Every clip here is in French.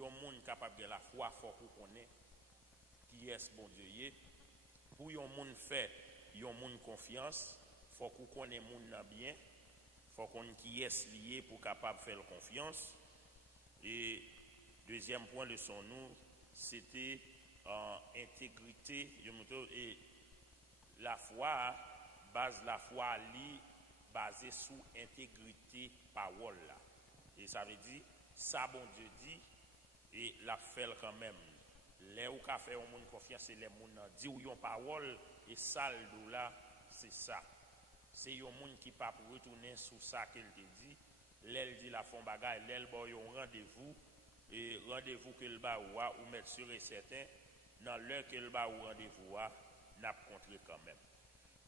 yon monde capable de la foi, faut qu'on connaisse qui est bon Dieu est. Pour yon monde fait, yon monde confiance, faut qu'on connaisse monde bien, faut qu'on qui est lié pour capable faire confiance. Et deuxième point de son nous, c'était intégrité et la foi, base la foi basée sur intégrité parole là. Et ça veut dire ça bon Dieu dit et la fait quand même. Les ou ka fait au monde confiance et les monde dit ou yon parole et ça là c'est ça. C'est yon monde qui pas pour retourner sur ça qu'elle te dit. L'elle dit la font bagaille, l'elle bon yon rendez-vous et rendez-vous que le ba ou mettre sûr et certain dans l'heure que le ba ou rendez-vous n'a contré quand même.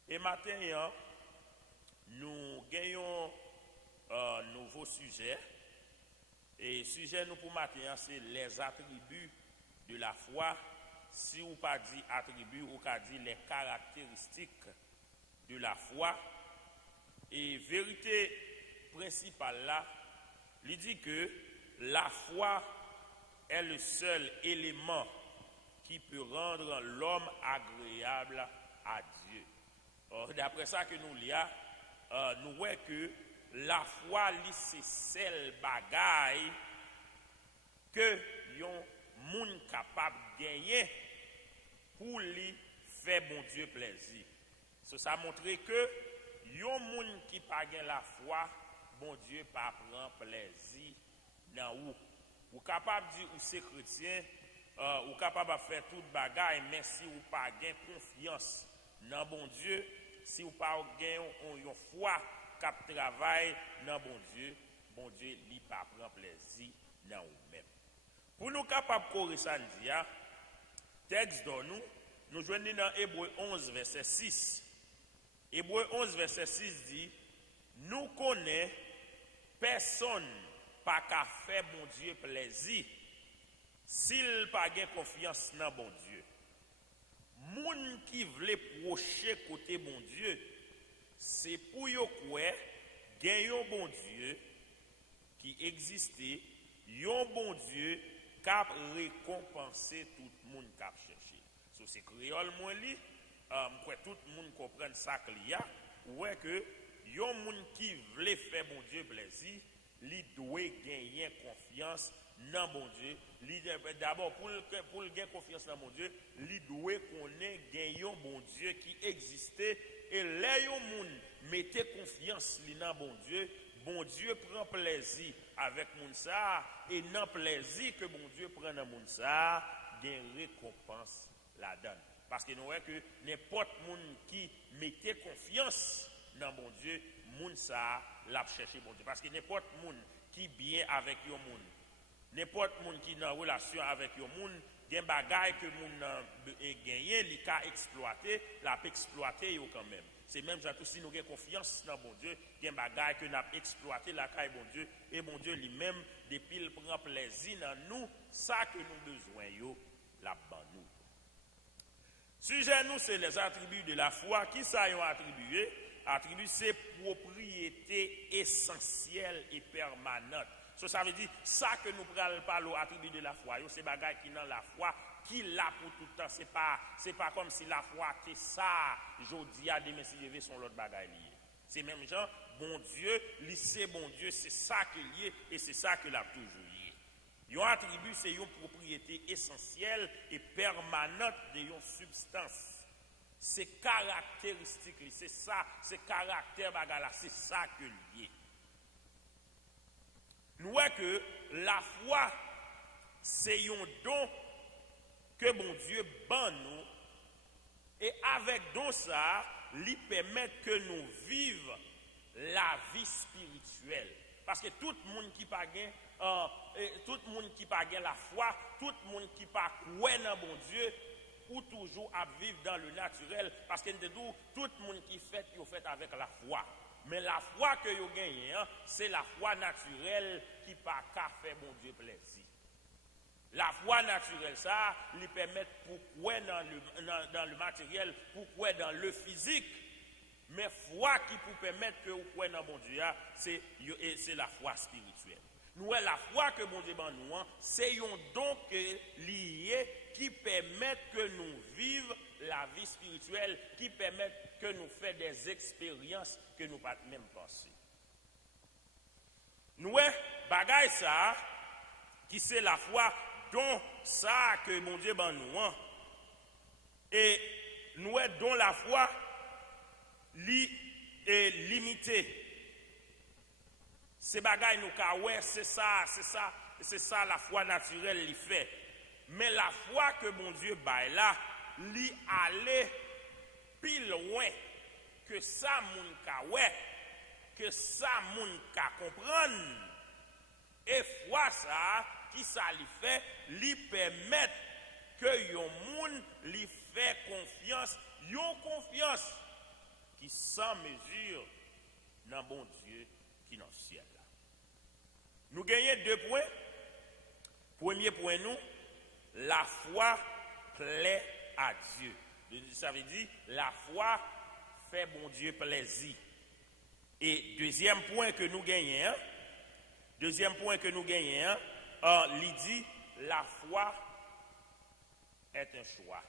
Et matin nous gagnons un nouveau sujet. Et sujet nous pour matin c'est les attributs de la foi. Si ou pas dit attributs ou pas dit les caractéristiques de la foi. Et vérité principale là, il dit que la foi est le seul élément qui peut rendre l'homme agréable à Dieu. D'après ça que nous lisons, nous voyons que la foi, c'est celle bagaille que yon moun capable de gagner pour lui faire bon Dieu plaisir. Ça montre que yon moun qui pas gagne la foi, bon Dieu pas prend plaisir dans ou. Ou capable de dire ou c'est chrétien, ou capable de faire toute bagaille, mais si ou pas gagne confiance dans bon Dieu, si ou pas gagne une foi cap travail dans bon Dieu lui pas prend plaisir dans ou même. Pour nous capable corriger ça dit texte dans nous joignons dans Hébreux 11 verset 6. Hébreux 11 verset 6 dit nous connaissons personne pas qu'à faire bon Dieu plaisir s'il pas gain confiance dans bon Dieu. Moun qui veut procher côté bon Dieu, c'est pour yo quoi gagne bon Dieu qui existait, yon bon Dieu qui a récompensé tout le monde qui a cherché. So c'est créole moi li, quoi tout le monde comprenne ça qu'il y a, ouais que yon monde qui veut faire bon Dieu plaisir, li doit gagner confiance dans bon Dieu. D'abord pour gagner confiance dans bon Dieu, li doit connaître gagnant bon Dieu qui existait et là yon monde mettez confiance li dans bon Dieu prend plaisir avec moun ça et dans plaisir que bon Dieu prend dans moun ça, gain récompense la donne. Parce que nous voyons que n'importe monde qui mettait confiance dans bon Dieu, moun ça l'a cherché bon Dieu. Parce que n'importe monde qui bien avec yon monde, n'importe monde qui dans relation avec yon monde, gen bagay que moun gagné, li ka exploiter, la peut exploiter yo quand même. C'est même tout si nous avons confiance dans bon Dieu, gen bagay que n'a exploiter la caille bon Dieu et bon Dieu lui-même depuis il prend plaisir dans nous, ça que nous besoin yo la ban nous. Sujet nous c'est les attributs de la foi qui ça yon attribué c'est propriété essentielle et permanente. Ça veut dire ça que nous parlons attribut de la foi, c'est bagay qui dans la foi qui l'a pour tout le temps, c'est pas comme si la foi était ça, jodi a demain si je vais son l'autre bagay lié. C'est même genre bon Dieu, c'est bon Dieu, c'est ça que lié et c'est ça que l'a toujours lié. Yon attribut c'est une propriété essentielle et permanente de une substance. C'est caractéristique, c'est ça, c'est caractère bagay là, c'est ça que lié. Nous voyons que la foi, c'est un don que bon Dieu ban nous, et avec don ça, lui permet que nous vivions la vie spirituelle. Parce que tout le monde qui pas la foi, tout le monde qui pas croit dans bon Dieu, ou toujours à vivre dans le naturel, parce que tout le monde qui fait, il fait avec la foi. Mais la foi que vous gagnez, c'est la foi naturelle qui pas qu'à faire bon Dieu plaisir. La foi naturelle, ça, lui permet pour croire dans le matériel, pour croire dans le physique. Mais foi qui peut permettre que vous croyez dans bon Dieu, c'est la foi spirituelle. Nous la foi que bon Dieu ban nous, c'est un don lié qui permet que nous vivions la vie spirituelle, qui permet que nous fassions des expériences que nous pas même penser. Nous bagaille ça qui c'est la foi don ça que bon Dieu ban nous et nous don la foi limité. Ces bagailles nous ka ouais c'est ça la foi naturelle li fait. Mais la foi que bon Dieu baille là, li aller plus loin que ça moun ka ouais, que ça moun ka comprendre. Et foi ça qui ça li fait, li permet que yon moun li fait confiance, yon confiance qui sans mesure dans bon Dieu qui dans le ciel là. Nous gagnons 2 points. Premier point nous, la foi plaît à Dieu. Ça veut dire la foi fait bon Dieu plaisir. Et deuxième point que nous gagnons, il dit la foi est un choix.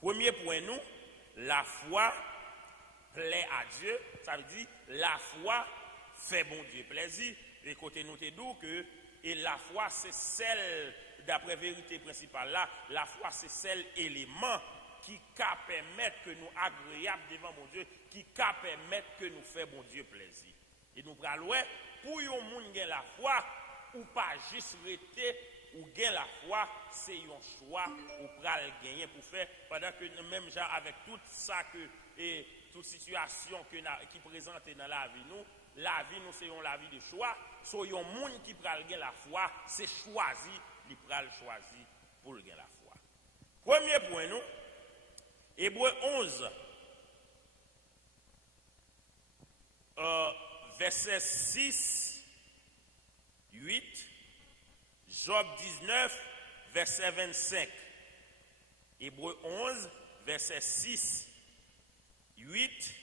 Premier point nous, la foi plaît à Dieu, ça veut dire la foi fait bon Dieu plaisir. Et côté nous te dit que et la foi c'est celle d'après vérité principale là, la foi c'est celle élément qui ca permettre que nous agréables devant mon Dieu, qui ca permettre que nous fait bon Dieu plaisir. Et nous pral ouais pour yon moun gen la foi ou pas juste rester ou gen la foi, c'est un choix ou pral gagner pour faire pendant que même genre avec tout ça que et toute situation qui présente dans la vie nous c'est la vie de choix. So yon moun qui pral gen la foi, c'est choisi, li pral choisi pour gen la foi. Premier point nous, Hébreux 11 verset 6 8, Job 19 verset 25. Hébreux 11 verset 6 8,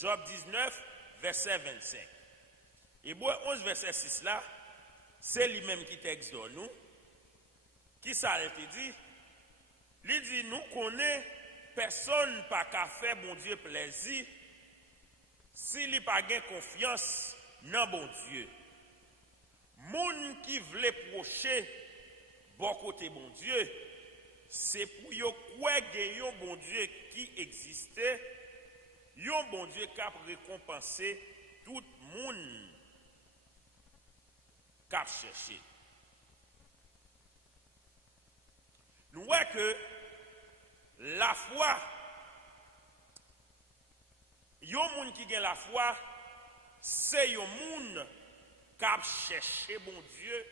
Job 19 verset 25. Hébreux 11 verset 6 là, c'est lui-même qui texte dans nous. Qui ça a été dit? Il dit nous connaissons personne pas qu'à faire bon Dieu plaisir s'il n'a pas gain confiance dans bon Dieu. Moun qui veut procher bon côté bon Dieu, c'est pour yo quoi gagnons bon Dieu qui existait, yon bon Dieu qui a récompensé tout moun qui a cherché. Nous voyons que la foi, yon moun qui gagne la foi, c'est yon moun qui a cherché bon Dieu.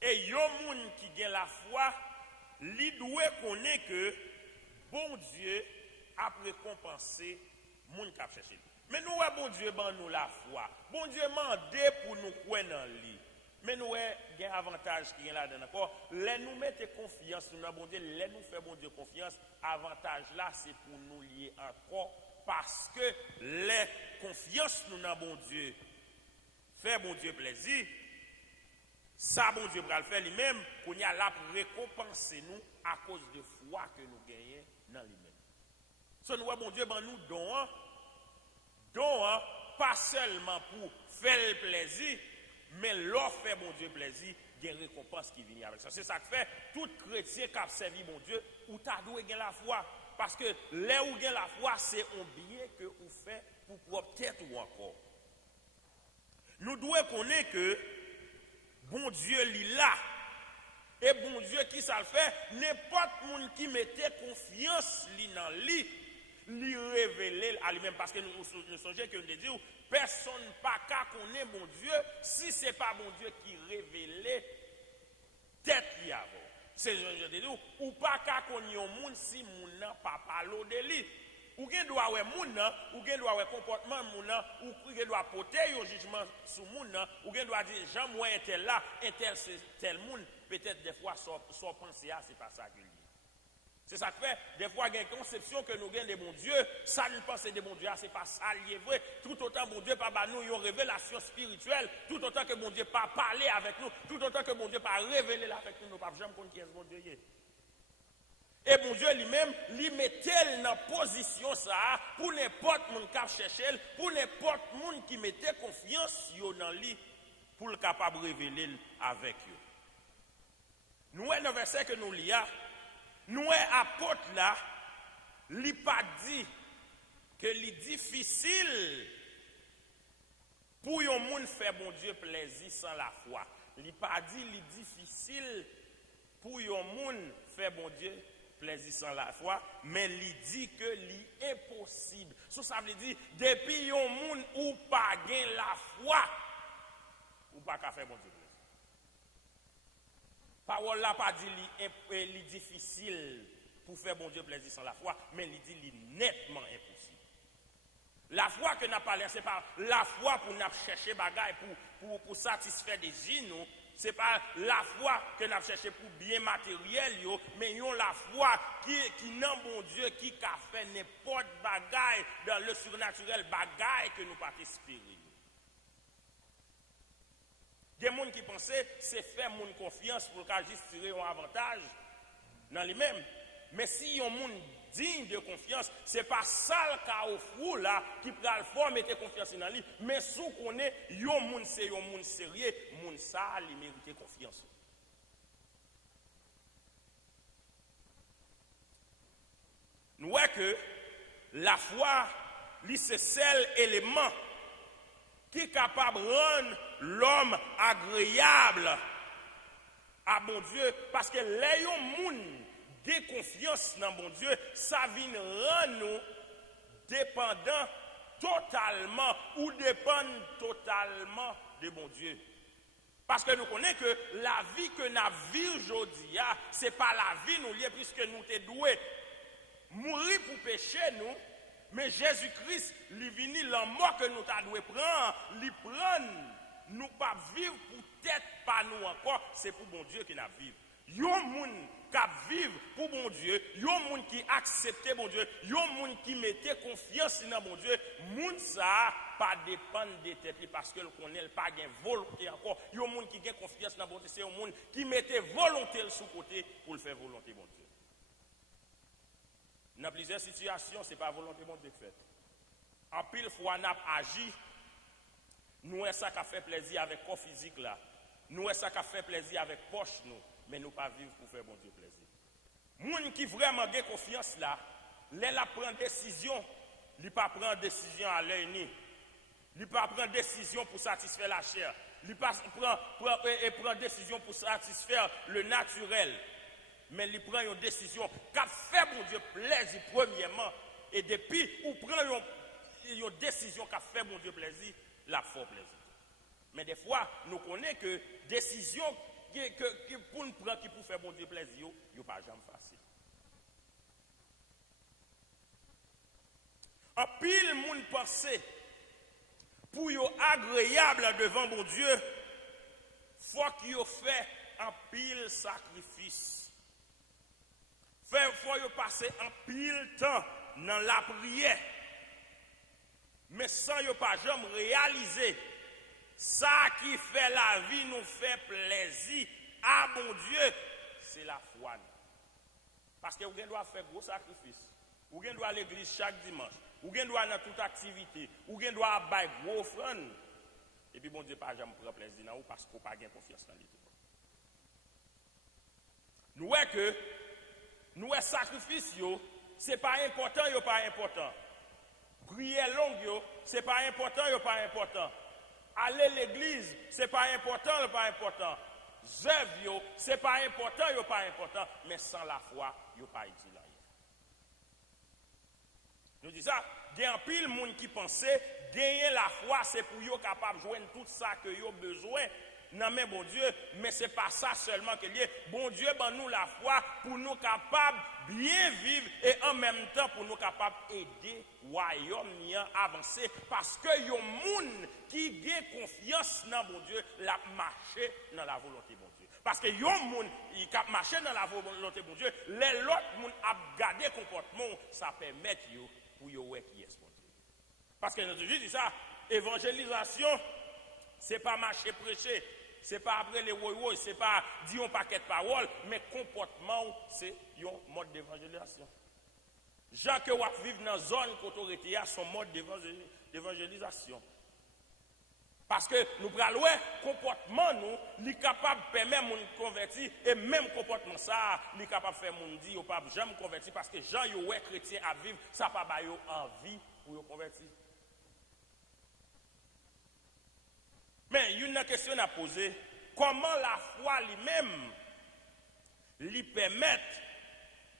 Et yon moun qui gagne la foi, li doit connaître que bon Dieu a récompensé moun qui a cherché. Mais nous bon Dieu ban nous la foi. Bon Dieu mandé pour nous croire dans lui. Mais nous avons un avantage qui est là-dedans encore. Les nous mettons confiance dans bon Dieu, les nous faisons bon Dieu confiance. Avantage là, c'est pour nous lier encore. Parce que les confiance nous dans bon Dieu, faire bon Dieu plaisir, ça bon Dieu va le faire lui-même, qu'on y a là pour récompenser nous à cause de foi que nous gagnons dans lui-même. So nous bon Dieu ben nous don, pas seulement pour faire le plaisir, mais l'offre fait bon Dieu plaisir, il y a une récompense qui vient avec ça. C'est ça que fait tout chrétien qui a servi bon Dieu, ou t'as doué gagner la foi. Parce que là où gagne la foi, c'est un bien que vous faites pour propre tête ou encore. Nous devons connaître que bon Dieu est là. Et bon Dieu qui ça le fait, n'importe monde qui mettait confiance dans lui révéler à lui-même. Parce que nous songeons que nous disons, personne pas qu'à connaître bon Dieu si ce n'est pas bon Dieu qui révèle tête li avant. C'est je dis ou pas qu'à connaître un monde si moun n'a pas parlé de lui. Ou gen doit ouais moun ou gen doit ouais comportement moun ou gen doit porter un jugement sur moun ou gen doit dire Jean moi était là, tel c'est tel moun, peut-être des fois son pensée c'est pas ça que lui. C'est ça que fait, des fois, il y a une conception que nous gagnons des bons dieux. Ça, nous pensons des bons dieux, c'est pas ça, lié vrai. Tout autant, bon Dieu, pas nous une révélation spirituelle. Tout autant que bon Dieu pas parler avec nous. Tout autant que bon Dieu pas révéler avec nous. Nous ne pouvons jamais comprendre qui est ce bon Dieu. Et bon Dieu lui-même, lui mettait dans position ça, pour n'importe monde qui cherche, pour n'importe monde qui mettait confiance dans lui, pour le capable de révéler avec eux. Nous, dans le verset que nous lisons, nous, apôtre là, il pas dit que c'est difficile pour un monde faire bon Dieu plaisir sans la foi. Il pas dit que c'est difficile pour un monde faire bon Dieu plaisir sans la foi, mais il dit que c'est impossible. Ça veut dire, depuis un monde où pas gain la foi, ou pas qu'à faire bon Dieu plaisir. Parole là pas dit li difficile pour faire bon Dieu plaisir sans la foi, mais il dit li nettement impossible. La foi que n'a parlé, c'est pas la foi pour nous chercher bagaille pour satisfaire des gens, c'est pas la foi que nous cherché pour bien matériel, mais la foi qui n'a bon Dieu qui a fait n'importe bagaille dans le surnaturel bagaille que nous pas espérer. Des gens qui pensaient c'est faire mon confiance pour qu'il juste tirer un avantage dans lui-même. Mais si un monde digne de confiance, ce n'est pas ça le cas au fou là qui peut le faire mettre confiance dans lui. Mais si on connaît, un monde c'est un monde sérieux, un monde ça, il mérite confiance. Nous voyons que la foi, c'est seul élément qui est capable de rendre l'homme agréable à bon Dieu, parce que les gens de confiance dans bon Dieu, ça vient rendre nous dépendants totalement ou dépendent totalement de bon Dieu. Parce que nous connaissons que la vie que nous vivons aujourd'hui, ce n'est pas la vie nous liée, puisque nous sommes doués mourir pour pécher nous. Mais Jésus-Christ, il est venu la mort que nous devons prendre, il prend, nous pas vivre pour tête, pas nous encore, c'est pour bon Dieu qui n'a vivre. Il y a des gens qui vivent pour bon Dieu, il y a des gens qui acceptent bon Dieu, il y a des gens qui mettent confiance dans bon Dieu. Les gens ça pas dépendre de tête parce que qu'on n'a pas de volonté encore. Il y a des gens qui ont confiance dans bon Dieu, c'est des gens qui mettent volonté sous côté pour le faire volonté bon Dieu. Dans plusieurs situations, ce n'est pas volonté de Dieu fait. En pile fois, nous avons agi, nous avons ça qui fait plaisir avec le corps physique là. Nous avons ça qui fait plaisir avec la poche, nous, mais nous ne pas vivre pour faire bon Dieu plaisir. Les gens qui vraiment ont confiance là, les la prend décision, ils ne pas prendre décision à l'œil ni. Ils ne pas prendre décision pour satisfaire la chair. Ils ne pas prendre décision pour satisfaire le naturel. Mais il prend une décision qui fait bon Dieu plaisir premièrement. Et depuis, il prend une décision qui fait bon Dieu plaisir, la fait plaisir. Mais des fois, nous connaissons que décision qui pour nous prendre, qui pour faire bon Dieu plaisir, il n'est pas jamais facile. En pile, monde pensait pour être agréable devant bon Dieu, il faut qu'il fait un pile sacrifice. Il faut passer un pile temps dans la prière. Mais sans ne pas jamais réaliser ça qui fait la vie nous fait plaisir à mon Dieu, c'est la foi. Parce que vous devez faire gros sacrifices. Vous devez aller à l'église chaque dimanche. Vous devez aller dans toute activité. Vous devez faire gros offrandes. Et puis bon Dieu pas jamais prendre plaisir dans vous parce qu'on n'a pas confiance dans lui. Nous voyons que nous, sacrifice, ce n'est pas important, ce n'est pas important. Prière longue, ce n'est pas important, ce n'est pas important. Aller à l'église, ce n'est pas important, ce n'est pas important. Œuvre, ce n'est pas important, ce n'est pas important. Mais sans la foi, ce n'est pas utile. Nous disons ça, il y a un pile de monde qui pensait gagner la foi, c'est pour être capable de joindre tout ça que vous avez besoin. Non mais bon Dieu, mais ce n'est pas ça seulement que lié. Bon Dieu, ben nous la foi pour nous capables bien vivre et en même temps pour nous capables d'aider le royaume à avancer. Parce que y a des gens qui ont confiance dans bon Dieu, la marcher dans la volonté de bon Dieu. Parce que yon moun, il cap marcher dans la volonté de Dieu, les autres moun a gardé comportement, ça permet yo pour yo ouais qui est bon Dieu. Parce que notre Jésus dit ça, évangélisation, c'est pas marcher prêcher, c'est pas après les woy, c'est pas dire un paquet de paroles, mais comportement, c'est un mode d'évangélisation. Gens qui vivent dans une zone d'autorité, son mode d'évangélisation. Parce que nous prenons le comportement, nous, est capable de permettre de nous convertir, et même comportement ça, il est capable de faire mon dire, pas jamais convertir, parce que gens qui sont chrétiens à vivre, ça n'a pas envie pour nous convertir. Mais il y a une question à poser. Comment la foi lui-même lui permet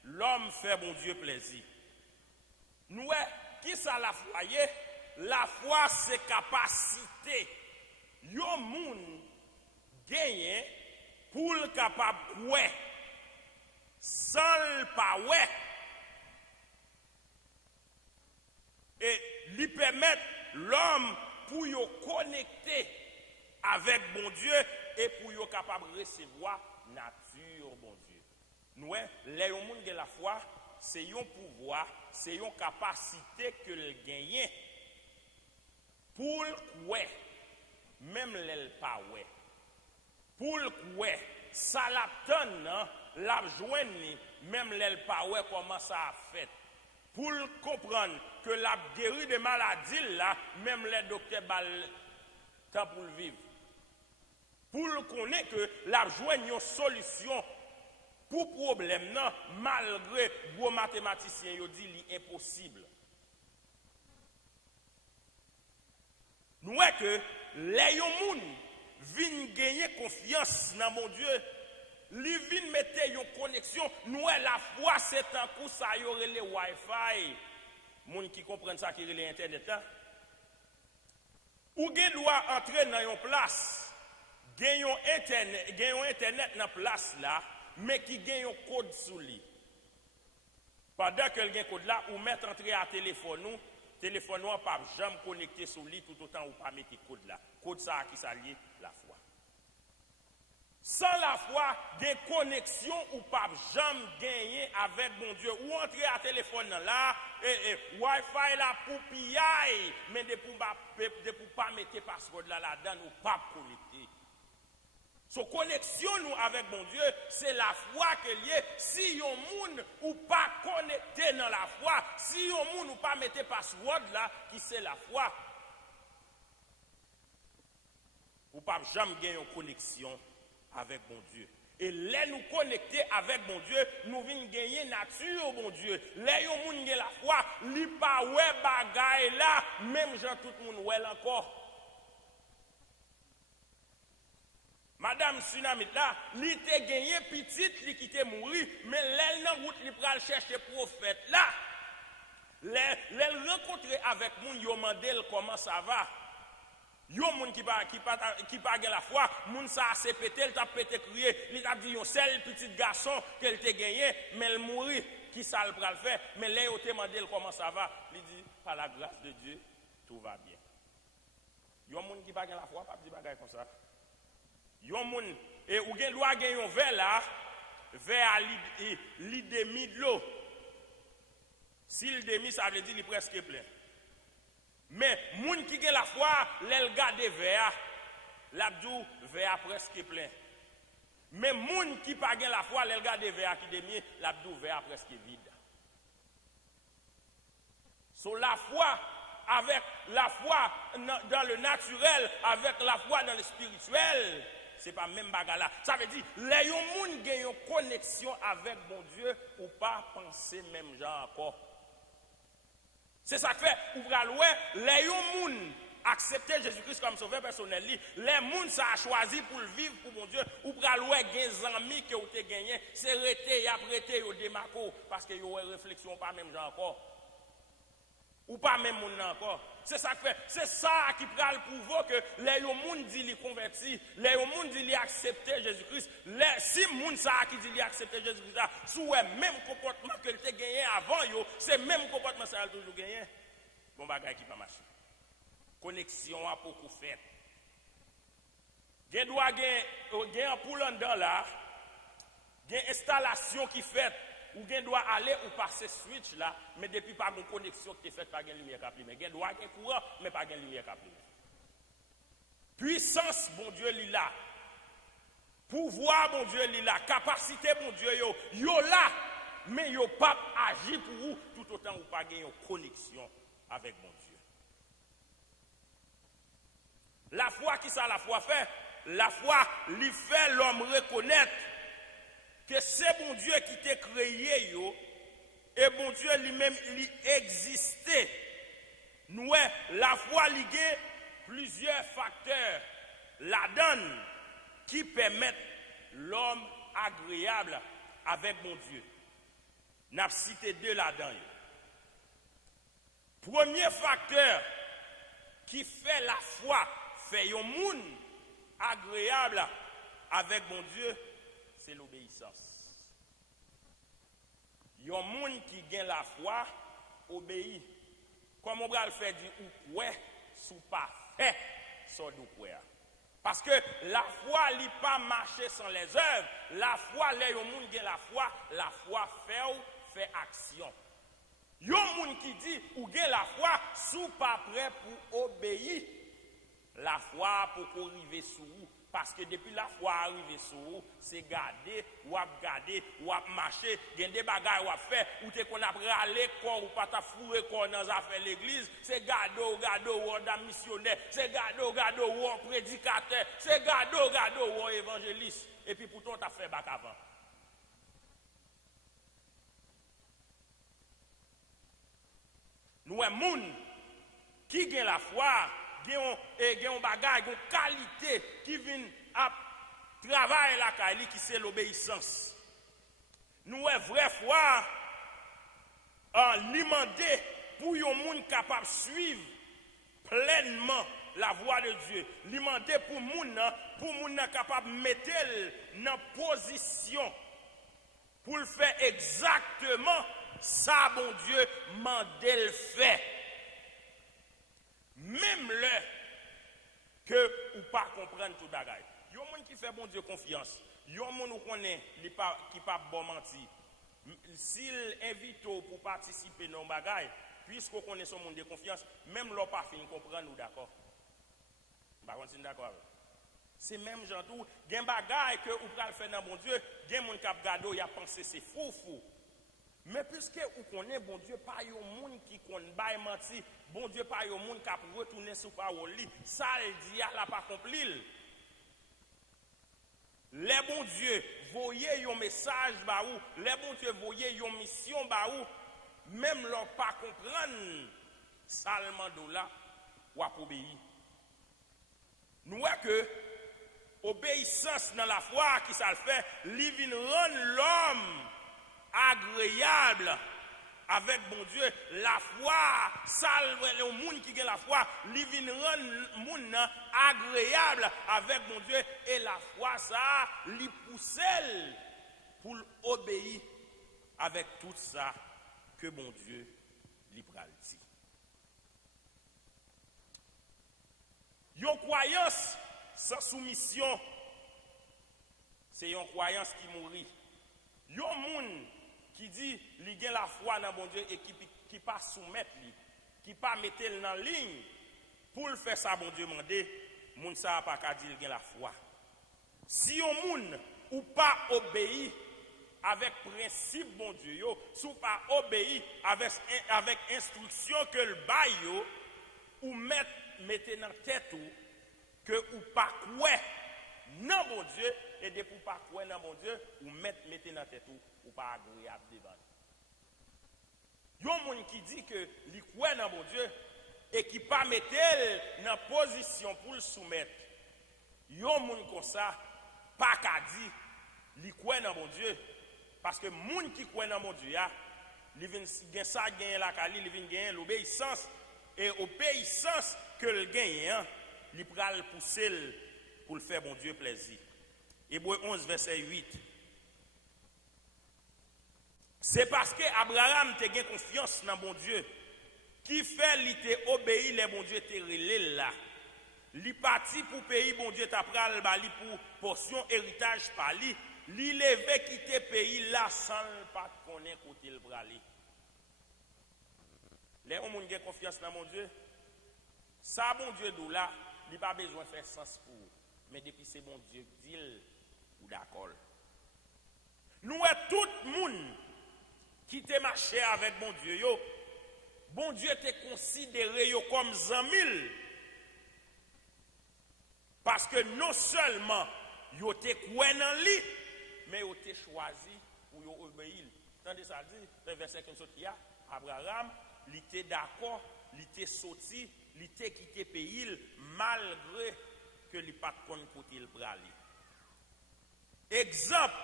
l'homme faire bon Dieu plaisir? Nous, qui ça la foi? La foi, c'est capacité. Yon moun gagne pour le capable ouais sans le pas ouais et lui permettre l'homme pour yo connecter avec bon Dieu et pour yo capable de recevoir nature bon Dieu. Nous les moun de la foi, c'est un pouvoir, c'est une capacité que le gagne pour ouais même les pas ouais pour ouais ça la donne la joindre même les pas ouais comment ça a fait pour comprendre que la guéri de maladies là même les docteurs bal temps pour vivre pour connaître que la joindre une solution pour problème non malgré gros mathématiciens yo dit l'impossible. Nous voyons que les gens viennent gagner confiance dans mon Dieu. Ils viennent mettre une connexion. Nous, la foi, c'est un coup, ça y aurait les Wi-Fi. Les gens qui comprennent ça, qui ont l'Internet. Ou ils doivent entrer dans une place, gagner un Internet dans la place là, mais qui gagne un code sous lui. Pendant que le code là, ou mettre entrer à téléphone nous. Téléphone ou pas jamais connecté sur lui tout autant ou pas mettre code là. Code ça qui s'allie la foi. Sans la foi, des connexions ou pas jamais gagner avec mon Dieu. Ou entrer à téléphone là, Wi-Fi là pour piller, mais de pour pas mettre password là là-dedans ou pas connecter. So connexion nous avec mon Dieu, c'est la foi que lié. Si yon moun ou pas connecté dans la foi, si yon moun ou pas mettre password là, qui c'est la foi, ou pas jamais gagner une connexion avec mon Dieu. Et là nous connecter avec mon Dieu, nous venons gagner nature mon Dieu. Là yon moun gen la foi, li pa ouais bagay là, même gens tout le monde ouais encore. Madame Tsunamit là, li te gagné petite, li qui te mouri, mais l'elle nan route li pral chercher prophète là. L'elle rencontrer avec moun yo mandel comment ça va. Yo moun qui pas la foi, moun ça se pété, il t'a pété crier, il t'a dit yon seul petit garçon qu'elle te gagné, mais elle mouri, qui ça le pral faire, mais là yo te mandel comment ça va, il dit par la grâce de Dieu, tout va bien. Yo moun qui pas la foi, pas dit bagay comme ça. Yon moun et ou gen doit gen yon verre là vers li demi de l'eau. S'il demi ça veut dire il presque plein. Mais moun qui gen la foi, l'el garde verre, l'abdou verre presque plein. Mais moun qui pas gen la foi, l'el garde verre qui demi, l'abdou verre presque vide. So la foi avec la foi dans le naturel, avec la foi dans le spirituel, c'est pas même bagarre là. Ça veut dire, les gens ont une connexion avec mon Dieu ou pas penser même genre encore. C'est ça que fait, les gens ont accepté Jésus-Christ comme sauveur personnel. Les gens ça a choisi pour le vivre pour mon Dieu. Ou pral des amis que vous avez gagné, c'est arrêté et après vous démarco parce que vous avez réflexion pas même genre encore. Ou pas même moun encore. C'est ça que fait. C'est ça qui prend le pouvoir que les moun dit li converti, les moun dit li accepter Jésus-Christ. Si moun ça qui dit li accepter Jésus-Christ, sous même comportement que il te gagné avant yo, c'est même comportement ça toujours gagné. Bon bagay qui pas marcher. Connexion a beaucoup fait. Gen doit gen ampoule en dedans là, gen installation qui fait ou gen doit aller ou passer switch là, mais depuis pas une connexion qui est faite par gen lumière qui mais gen doit gen courant mais pas gen lumière qui puissance bon Dieu li là. Pouvoir bon Dieu li là, capacité bon Dieu yo là, mais yo pas agir pour vous tout autant ou pas gen une connexion avec bon Dieu. La foi qui ça la foi fait, la foi lui fait l'homme reconnaître que c'est bon Dieu qui t'a créé yo et bon Dieu lui-même lui existait. Nous la foi liée plusieurs facteurs la donne qui permettent l'homme agréable avec bon Dieu. N'a cité deux là-dedans. Premier facteur qui fait la foi, fait un monde agréable avec bon Dieu, c'est l'obéissance. Un monde qui gagne la foi, obéit. Comme on va le faire du ou quoi, sous pas fait, sans du quoi. Parce que la foi n'est pas marcher sans les œuvres. La foi, les gens qui gagne la foi fait action. Il y a des gens qui disent ou gagne la foi, sous pas prêt pour obéir. La foi pour arriver sur vous. Parce que depuis la foi arrive sur vous, c'est garder, ou marcher, il y a des bagages ou faire, ou te qu'on a râlé corps ou pas ta fourré corps dans les affaires de l'église, c'est garder ou un missionnaire, c'est garder ou un prédicateur, c'est garder ou un évangéliste. Et puis pourtant, tu as fait bac avant. Nous, un monde qui gagne la foi, gen un bagage, une qualité qui vient à travailler la qualité qui c'est l'obéissance. Nous avons vraie foi en demander pour un monde capable de suivre pleinement la voie de Dieu. Demander pour monde capable de mettre dans position pour le faire exactement ça bon Dieu mandé le faire. Même le que ou pas comprendre tout bagaille. Il y a des gens qui fait bon Dieu confiance. Il y a des gens qui pas bon mentir. S'il invite pour participer dans bagaille, puisqu'on connaît son monde de confiance, même leur pas fin comprendre ou d'accord. Par contre, d'accord. C'est même genre tout, il y a des bagaille que ou pas le faire dans bon Dieu, il y a des gens qui regardent, il a pensé c'est fou. Mais puisque vous connaissez bon Dieu, pas un monde qui connaît menti, bon Dieu pas un monde qui a retourné sur parole, ça le dit à la pas accompli. Les bon Dieu voyez un message ba ou, les bon Dieu voyez une mission ba ou, même leur pas comprendre seulement de là ou à obéir. Nous voyons que obéissance dans la foi qui ça le fait, li vin rend l'homme agréable avec bon Dieu. La foi, salve le monde qui a la foi, li vin rend monde agréable avec bon Dieu et la foi ça li pousse pour obéir avec tout ça que bon Dieu li pral dit. Yon croyance sans soumission, c'est une croyance qui mourit. Yon moun qui dit li gen la foi dans bon Dieu et qui pas soumettre li, qui pas mettre dans ligne pour le faire ça bon Dieu mandé, moun ça pas ka dire gen la foi. Si yon moun ou pas obéi avec principe bon Dieu yo, sou pas obéi avec instruction que le bail yo, ou mettez dans tête ou que ou pas quoi non bon Dieu et de pour pas quoi non bon Dieu ou mettez dans tête ou pas agréable devant. Yon moun qui dit que li quoi non bon Dieu et qui pas mettel dans position pour le soumettre. Yon moun comme ça pas ka dit li quoi non bon Dieu parce que moun qui quoi non bon Dieu ya li vinn gen ça gagne la kali li vinn gagne l'obéissance et obéissance que le gagne li pral pousser pour le faire bon Dieu plaisir. Hébreux 11 verset 8. C'est parce que Abraham te gen confiance dans bon Dieu qui fait li te obéi les bon Dieu te relé là. li parti pour pays bon Dieu t'a pral bali pour portion héritage par li levé quitter pays là sans pas connaître côté le brali. Les gens ont confiance dans mon Dieu. Ça bon Dieu d'où là, il pas besoin de faire sens pour. Mais depuis c'est bon Dieu dit ou d'accord. Nous tout le monde qui te marché avec bon Dieu yo, bon Dieu te considéré yo comme zamil. Parce que non seulement yo te croit dans lui, mais yo te choisi pour yo obéir. Tandis ça dit, le verset comme ça Abraham, il était d'accord, il était sorti, il était quitté pays malgré que il pas de côté le brali. Exemple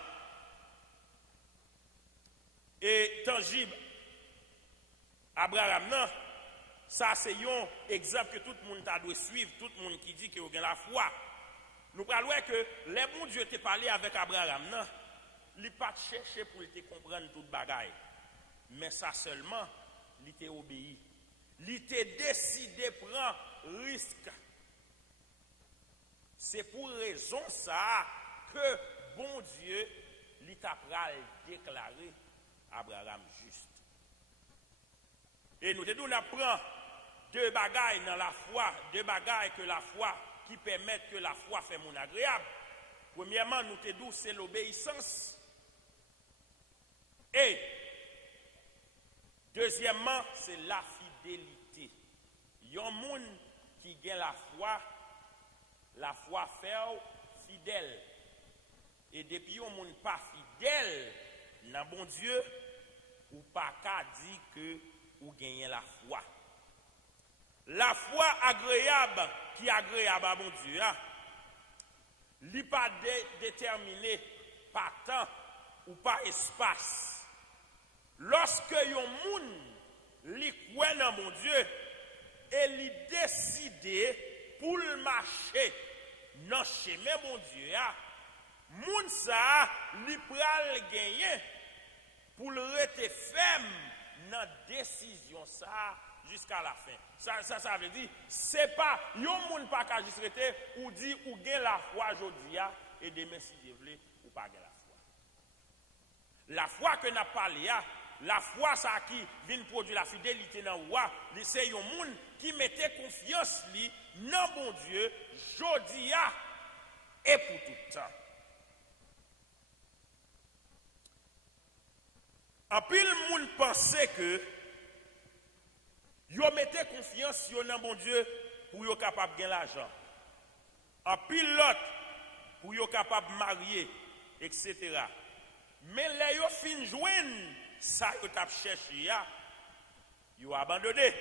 et tangible Abraham non, ça c'est un exemple que tout le monde doit suivre, tout le monde qui dit que a la foi. Nous parlons que les bons Dieu te parlé avec Abraham non, il pas chercher pour te comprendre toute bagaille. Mais ça seulement, il t'a obéi. Il t'a décidé de prendre risque. C'est pour raison ça que bon Dieu il t'a déclaré Abraham juste. Et nous te nous apprend deux bagailles dans la foi, deux bagailles que la foi qui permettent que la foi fait mon agréable. Premièrement, nous te dit c'est l'obéissance. Et deuxièmement, c'est la fidélité. Il y a un monde qui gagne la foi fait fidèle. Et depuis un monde pas fidèle, dans bon Dieu, ou pas qu'à dire que ou gagne la foi. La foi agréable qui est agréable à bon Dieu, n'est pas déterminé par temps ou par espace. Lorsque yon moun li croit dans mon Dieu et li décide pour le marcher dans chemin mon Dieu, moun sa li pral gagner pour le rester ferme dans décision ça jusqu'à la fin. Ça veut dire c'est pas yon moun pas ka juste rester ou dit ou gen la foi aujourd'hui et demain si Dieu veut ou pas gen la foi. La foi que n'a parlé la foi ça qui vient produire la fidélité dans roi, c'est yon moun qui mettait confiance li dans bon Dieu jodi et pour tout temps. En pile moun pensait que yo mettait confiance dans bon Dieu pour yo capable gagner l'argent. En pile l'autre pour yo capable marier etc. Mais les yo fin joindre ça que tu as cherché, ils ont abandonné.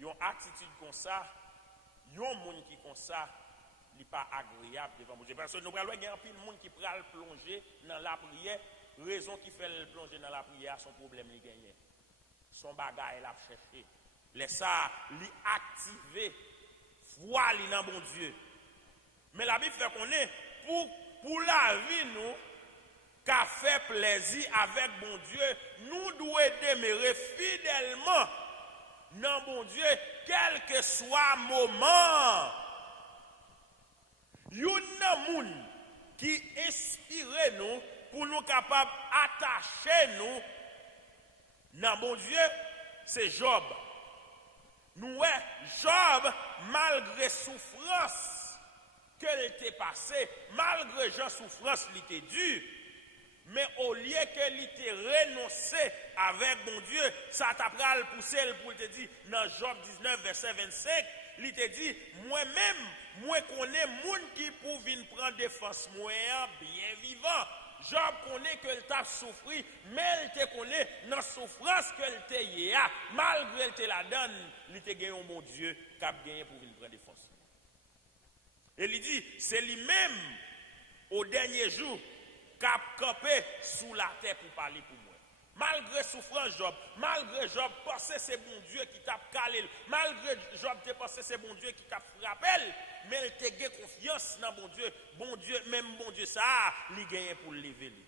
Ils ont une attitude comme ça, ils ont un monde qui comme ça, il n'est pas agréable devant Dieu. Parce que nous avons un monde qui peut plonger dans la prière. Raison qui fait le plonger dans la prière, son problème il gagne. Son bagage il a cherché. Laisse ça, lui activer, foi dans bon Dieu. Mais la Bible fait qu'on est pour la vie nous. Qu'a fait plaisir avec bon Dieu, nous devons demeurer fidèlement dans bon Dieu, quel que soit le moment. Il y a un monde qui inspire nous pour nous capables d'attacher nous dans bon Dieu, c'est Job. Nous, Job, malgré souffrance qu'elle était passée, malgré Jean souffrance, il était dur. Mais au lieu que l'ité renoncé avec mon Dieu, ça t'a pris le pousser pour te dire, dans Job 19, verset 25, il te dit, moi-même, moi connais moun qui pour venir prendre défense, moi bien vivant. Job connaît que t'a souffri, mais il te connaît dans souffrance qu'elle te y a, malgré elle te la donne, il te gagne mon Dieu qui a gagné pour venir prendre défense. Et il dit, c'est lui-même, au dernier jour, cap campé sous la terre pour parler pour moi. Malgré souffrance Job, malgré Job pensé c'est bon Dieu qui t'a calé, malgré Job te pensé c'est bon Dieu qui t'a frappé, mais il te gagne confiance dans bon Dieu, même bon Dieu ça, il gagne pour lever lui.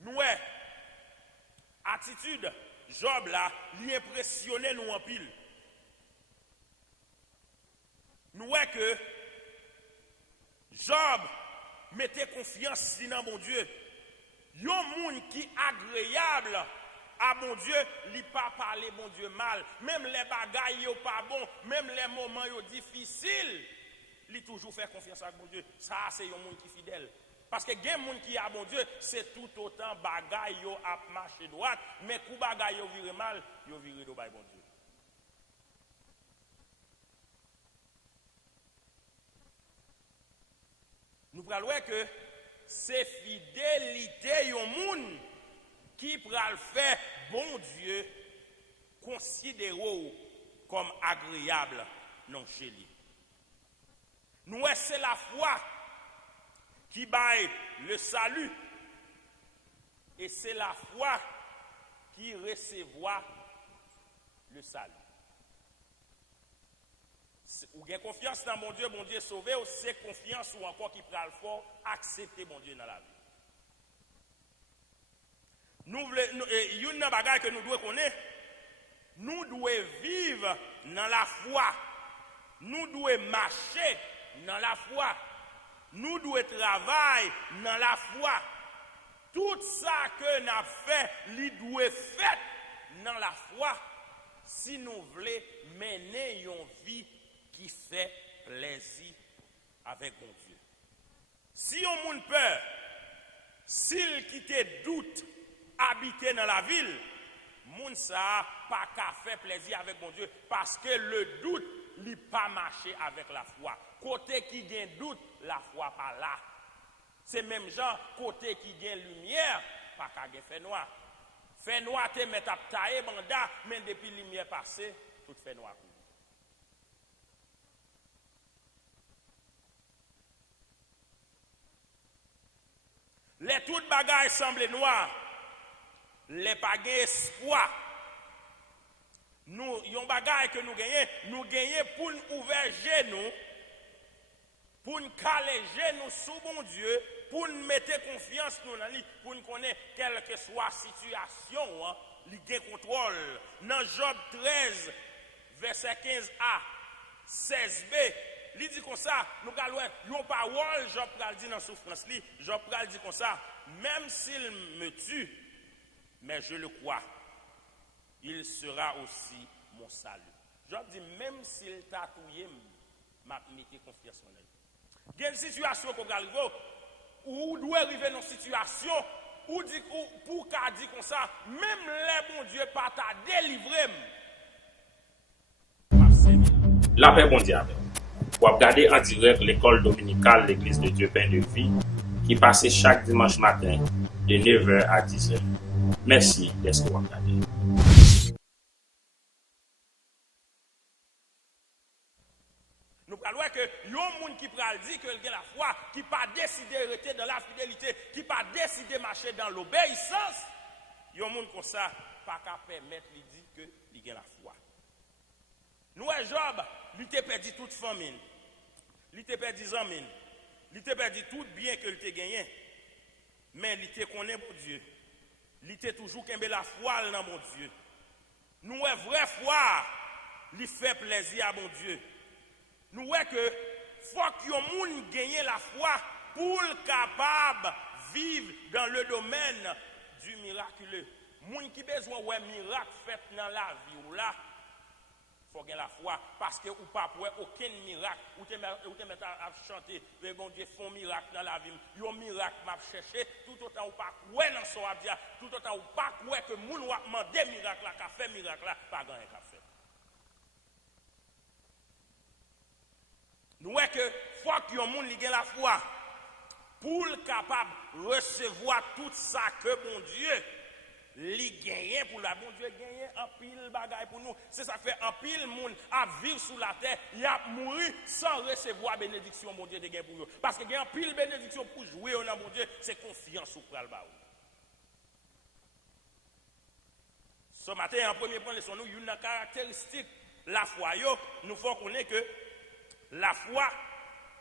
Nous attitude Job là, il impressionné nous en pile. que Job mettait confiance dans bon Dieu. Yon moun qui agréable à bon Dieu, li pas parler bon Dieu mal. Même les bagailles yo pas bon, même les moments yo difficiles, li toujours faire confiance à bon Dieu. Ça c'est yon moun qui fidèle. Parce que gen moun qui a bon Dieu, c'est tout autant bagaille yo a marcher droite, mais kou bagaille yo vire mal, yo vire do bay bon Dieu. Nous prenons que c'est fidélité yon moun qui pral faire bon Dieu considérer comme agréable non chez lui. Nous c'est la foi qui baille le salut et c'est la foi qui recevra le salut. Ou avez confiance dans mon Dieu sauvé, ou c'est confiance ou encore qui prend le fort, accepter mon Dieu dans la vie. Il y a une bagaille que nous devons connaître. Nous devons vivre dans la foi. Nous devons marcher dans la foi. Nous devons travailler dans la foi. Tout ça que nous avons fait, nous devons faire dans la foi si nous voulons mener une vie qui fait plaisir avec mon Dieu. Si on a peur, s'il quitte doute habiter dans la ville, moun ça pas qu'à faire plaisir avec mon Dieu parce que le doute n'a pas marché avec la foi. Côté qui gagne doute, la foi pas là. C'est même genre côté qui gagne lumière, pas qu'à fait noir. Fait noir te met à tailler banda, mais depuis lumière passée, tout fait noir. Les toutes bagailles semblent noires. Les pas espoir. Nous, yon bagaille que nous gagnons pour nous ouvrir genoux, pour nous caler genoux sous bon Dieu, pour nous mettre confiance nous dans lui, pour nous connaître quelle que soit la situation, hein, lui gagne contrôle. Dans Job 13, verset 15a, 16b, il dit comme ça, nous allons yon parole, Job pral dit dans souffrance li, Job pral dit comme ça, même s'il me tue, mais je le crois, il sera aussi mon salut. Job dit, même s'il t'a touillé, m'a mis confiance en elle. Il y a une situation qu'on arrive, où doit arriver dans une situation, où pour qu'à dire comme ça, même les bons Dieu pas t'a délivré. La paix mondiale. Vous regardez en direct l'école dominicale l'Église de Dieu Pain de Vie qui passe chaque dimanche matin de 9h à 10h. Merci d'être regardé. Nous parlons que yon moun qui pral dit que il a la foi, qui pas décidé de rester dans la fidélité, qui pas décidé de marcher dans l'obéissance, yon moun comme ça pas qu'à permettre lui dire que il a la foi. Nous Job, il a perdu toute famille. Il a perdu des amis. Il a perdu tout bien que il a gagné. Mais il a connaît mon Dieu. Il a toujours qu'aimé la foi dans mon Dieu. Nous vraie foi, il fait plaisir à mon Dieu. Nous voyons que faut que les gens gagnent la foi pour capable vivre dans le domaine du miraculeux. Les gens qui ont besoin de miracle fait dans la vie ou là, faut gagner la foi parce que ou pas pour aucun miracle ou te mettre à chanter mais bon Dieu font miracle dans la vie un miracle m'a chercher tout autant ou pas quoi dans son abdia tout autant ou pas quoi que moun ou demander miracle là qu'a fait miracle là pas gagner qu'a fait. Nous voyons que faut que les gens gagnent la foi pour capable recevoir tout ça que bon Dieu li gagne pour la bon Dieu gagne en pile bagaille pour nous. C'est ça fait en pile monde à vivre sous la terre, il a mourir sans recevoir bénédiction mon Dieu de gagne pour eux. Parce que gagne en pile bénédiction pour jouer au nom mon Dieu, c'est confiance au pral ba. Ce matin en premier point leçon nous une caractéristique la foi yo, nous faut connaître que la foi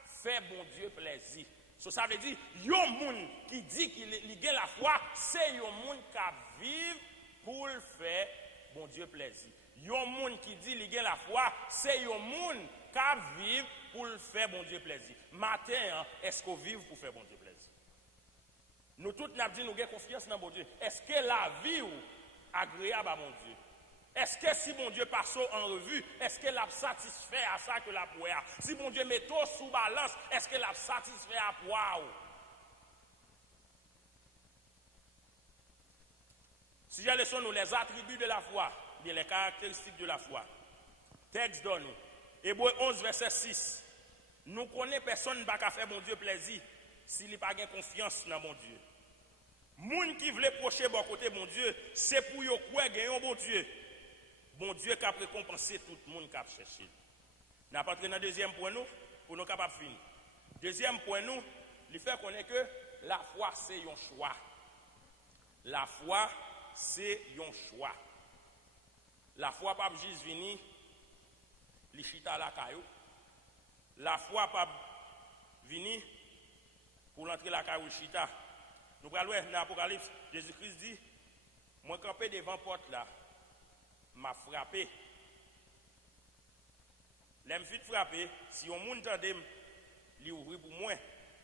fait bon Dieu plaisir. So, ça veut dire, yon moun qui dit qu'il a la foi, c'est yon moun qui vit pour le faire bon Dieu plaisir. Yon moun qui dit li gen la foi, c'est yon moun qui vivre pour le faire bon Dieu plaisir. Matin, est-ce qu'on vive pour faire bon Dieu plaisir? Nous tous n'a dit nous avons confiance dans bon Dieu. Est-ce que la vie ou agréable à mon Dieu? Est-ce que si mon Dieu passe en revue, est-ce que l'a satisfait à ça que la poire? Si mon Dieu met tout sous balance, est-ce que l'a satisfait à poire? Si j'ai leçon nous les attributs de la foi, les caractéristiques de la foi. Texte donne nous. Hébreux 11 verset 6. Nous connaissons personne qui ne va pas faire mon Dieu plaisir s'il n'a pas confiance dans mon Dieu. Moun qui veut procher bon côté mon Dieu, c'est pour yo croire gagner un bon Dieu. Bon Dieu qui a récompensé tout le monde qui a cherché. N'a pas entré dans le deuxième point nous pour nous capables de finir. Deuxième point nous, il fait connaître que la foi c'est un choix. La foi c'est un choix. La foi pas juste venir li chita la caillou. La foi pas venir pour l'entrer la caillou chita. Nous allons voir dans l'Apocalypse, Jésus-Christ dit, moi camper devant porte là, m'a frappé. L'aime fit frapper, si on moun tande li ouvrir pour moi,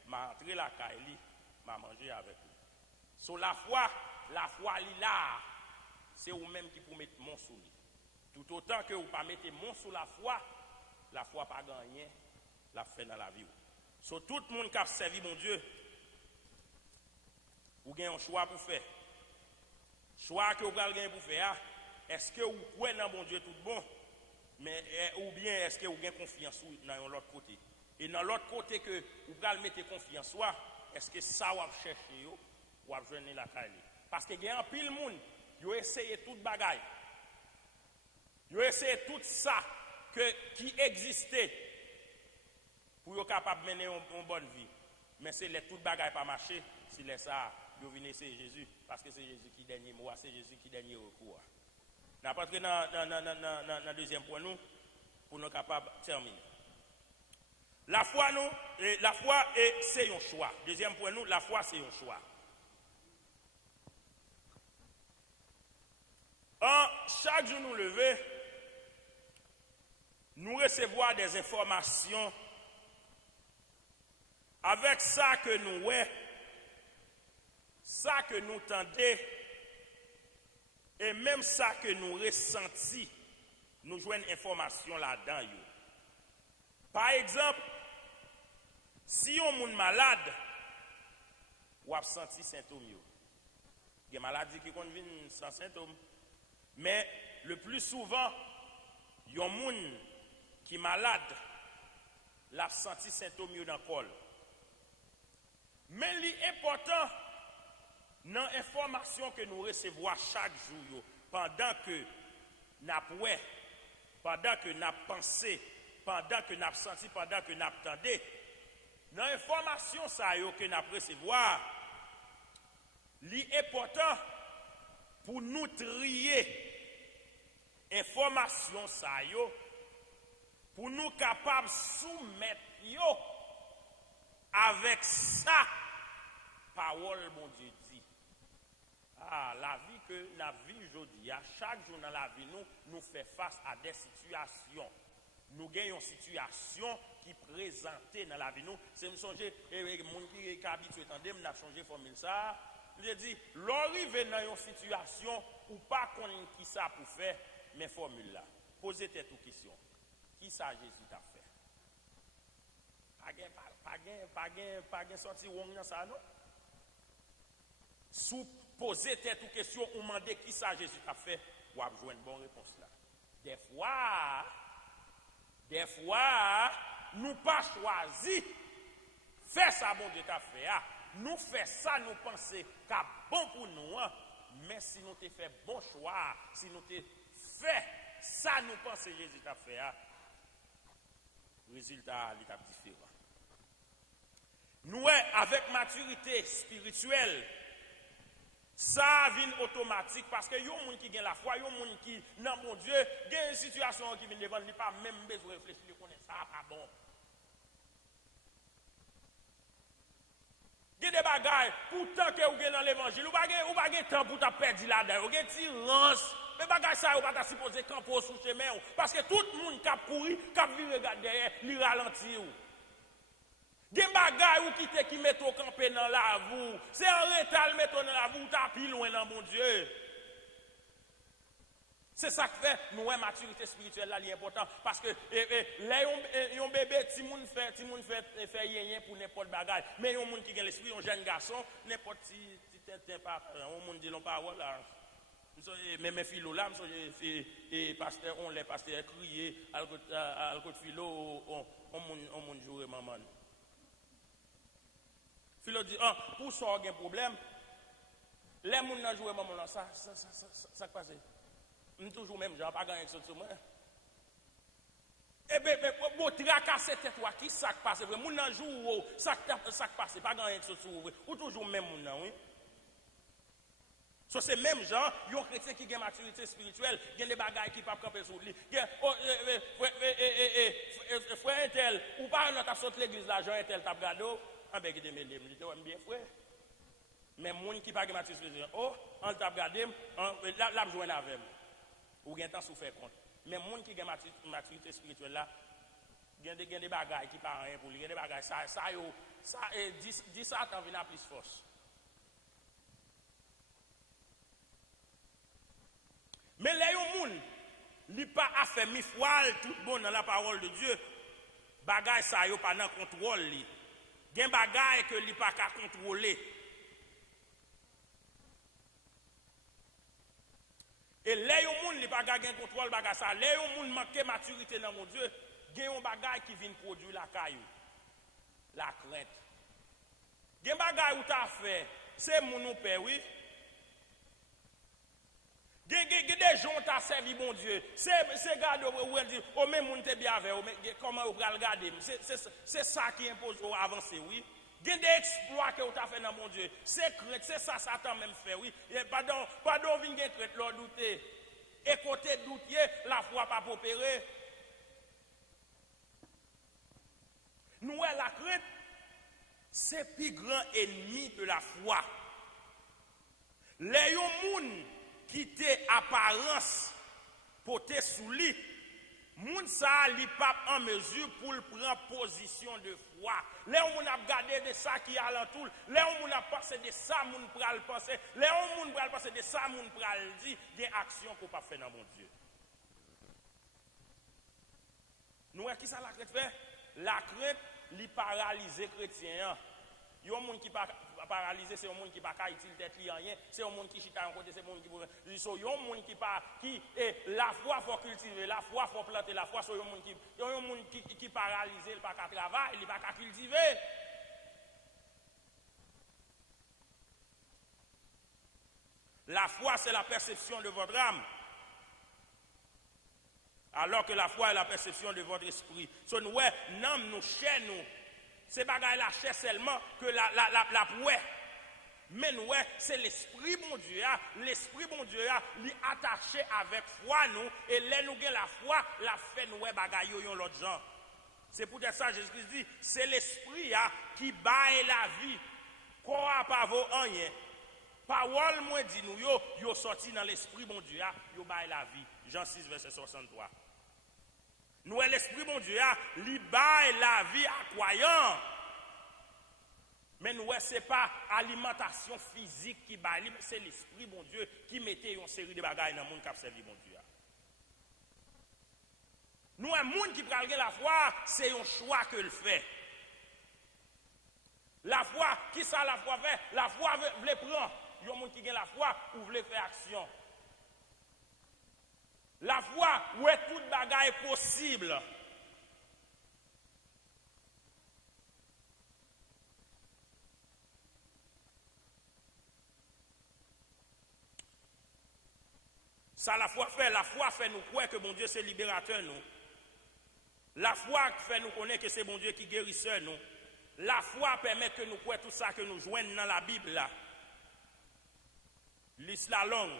m'a entré la caillou, m'a mangé avec lui. Sur la foi li là, c'est vous même qui pour mettre mon sous lui. Tout autant que vous pas mettez mon sous la foi pas gagné, la fait dans la vie. Sur tout le monde qui a servi mon Dieu, vous avez un choix pour faire. Choix que vous avez gagné pour faire, est-ce que vous croyez dans mon Dieu tout bon, mais ou bien est-ce que vous avez confiance dans l'autre côté? Et dans l'autre côté que vous allez mettre confiance, soit est-ce que ça vous chercher ou vous joindre la caille? Parce que il y a un pile monde, ils ont essayé toute bagaille. Ils ont essayé tout ça qui existait pour être capable de mener une bonne vie. Mais c'est les toutes bagailles pas marché, si les ça, ils viennent c'est Jésus, parce que c'est Jésus qui dernier mot, c'est Jésus qui dernier recours. Nous allons entrer dans le deuxième point nous, pour nous capables de terminer. La foi c'est un choix. Deuxième point nous, la foi c'est un choix. Chaque jour nous lever, nous recevons des informations avec ça que nous voyons, ça que nous entendons, et même ça que nous ressentons, nous joignons information là-dedans. Par exemple, si on est malade, on a senti symptômes. Il y a des maladies qui viennent sans symptômes. Mais le plus souvent, il y a des gens qui sont malades, l'a senti symptômes dans le corps. Mais l'important, dans l'information que nous recevons chaque jour, pendant que nous avons, pendant que nous avons pensé, pendant que nous avons senti, pendant que nous avons entendu, dans l'information que nous recevons, l'important pour nous trier information pour nous capables de soumettre avec ça, parole, mon Dieu dit. La vie que nous vivons aujourd'hui, chaque jour dans la vie, nous fait face à des situations. Nous gagnons une situation qui présente dans la vie. C'est me songer, les gens qui sont habitués à entendre, nous avons changé de formule ça. Je dis, l'arrivée dans une situation où pas connaître qui ça pour faire, mais formule là. Posez-vous toute question. Qui ça Jésus t'a fait? Pas de sorti wong dans ça, non? Sous poser toute question, ou demander qui ça Jésus t'a fait, ou avez joué une bonne réponse là. Des fois, nous pas choisi faire ça bon Dieu t'a fait. Nous fait ça, nous pensons qu'à bon pour nous, mais si nous te fait bon choix, si nous te fait ça, nous pensons que Jésus t'a fait, le résultat est différent. Nous, avec maturité spirituelle, ça vient automatique parce que y a des gens qui ont la foi, y a des gens qui, non mon Dieu, il y a une situation qui vient devant, il n'y a pas même besoin de réfléchir, il connaît ça, pas bon. Il y a des bagailles, pourtant que vous êtes dans l'évangile, vous n'avez pas de temps pour te perdre là-dedans, vous avez tirance, mais bagage ça, on pas supposé camper sous chemin, parce que tout le monde qui a couru, qui a vu regarder derrière, il ralentit. Gen bagay ou qui met au campé dans la boue. C'est en retard mettre dans la boue, t'as plus loin dans mon Dieu. C'est ça que fait nous maturité spirituelle là, important parce que là un bébé ti moun fait rien pour n'importe bagay, mais un monde qui a l'esprit, un jeune garçon, n'importe ti pas un monde dit l'on parole là. Même mes philo là, et pasteur on les pasteurs crier à côté philo on monde jouer maman. Philo dit, pour ça, il y a un problème. Les gens qui jouent maman, ça passe. Je suis toujours même, je n'ai pas gagné quelque chose sur moi. Eh bien, bon, tracasser tête, qui ça passe? Les gens qui jouent, ça passe, pas gagné quelque chose sur moi. Ou toujours même, oui. So, c'est même gens, il y a des chrétiens qui ont une maturité spirituelle, il y a des bagailles qui ne peuvent pas camper sur lui. Frère Intel, ou pas, on a sorti l'église là, Jean Intel, t'as regardé. Ah ben, qui me dit, bien frère. Mais les gens qui n'ont pas de maturité spirituelle, on t'a regardé, là, je joue avec. Ou bien temps sous faire compte. Mais les gens qui ont une maturité spirituelle là, il y a des bagailles qui ne parlent rien pour lui. Il y a des bagailles, ça, 10 ça, t'en vient à plus force. Mais les gens, ils n'ont pas affaire mi foile tout bon dans la parole de Dieu. Bagaille ça, ils pas dans contrôle. Il y a des bagailles que ils pas qu'à contrôler. Et les gens, ils pas qu'à contrôler bagaille ça. Les gens manquent maturité dans mon Dieu. Il y a des bagailles qui viennent produire la caillou. La crainte. Il y a des bagailles où tu as fait, c'est mon père, oui. Il y a des gens qui ont servi mon Dieu. C'est garder où elle dit, oh, mais mon te bien avec, comment vous allez regarder. C'est ça qui impose au avancer, oui. Il y a des exploits que vous avez fait dans mon Dieu. C'est ça, Satan même fait, oui. Pardon, vous avez fait l'autre douter. Et côté doutier, la foi pas opérer. Nous, la crainte, c'est le plus grand ennemi de la foi. Les gens qui te apparence pour te sous lui, moun sa li pas en mesure pour prendre position de foi. Les gens a regardé de ça qui est alentour, les gens a pensé de ça moun pral penser, les gens pral penser de ça moun pral dire des actions qu'on pas faire dans mon Dieu. Nous qui ça la crainte fait? La crainte li paralyser chrétien. Yon moun qui pas paralysé, c'est un monde qui pas utile tête li rien, c'est un monde qui chita en côté, c'est un monde qui so yon monde qui la foi faut cultiver, la foi faut planter, la foi so yon monde qui paralysé, il pas qu'à travailler, il pas qu'à cultiver. La foi c'est la perception de votre âme. Alors que la foi est la perception de votre esprit. So nous nam nous chez nous. C'est bagaille la chair seulement que la pouet. Mais nous, c'est l'esprit bon Dieu. L'esprit bon Dieu, il est attaché avec foi nous. Et là, nous avons la foi, la fait nous bagaille yon l'autre gens. C'est pour ça que Jésus-Christ dit, c'est l'esprit qui baille la vie. Quoi pas vaut rien. Parole moi dit nous, yo sorti dans l'esprit bon Dieu, yo baille la vie. Jean 6, verset 63. Nous, l'esprit bon Dieu, il baille la vie à croyant. Mais nous, ce n'est pas alimentation physique qui baille, c'est l'esprit bon Dieu qui mettait une série de bagages dans le monde qui a servi bon Dieu. Nous, un monde qui prend la foi, c'est un choix que le fait. La foi, qui ça la foi fait? La foi veut prendre. Il y a un monde qui a la foi ou veut faire action. La foi, où est toute bagaille possible. Ça, la foi fait nous croire que bon Dieu c'est libérateur nous. La foi fait nous connaître que c'est bon Dieu qui guérisseur nous. La foi permet que nous croyons tout ça que nous joignons dans la Bible là. Liste la longue.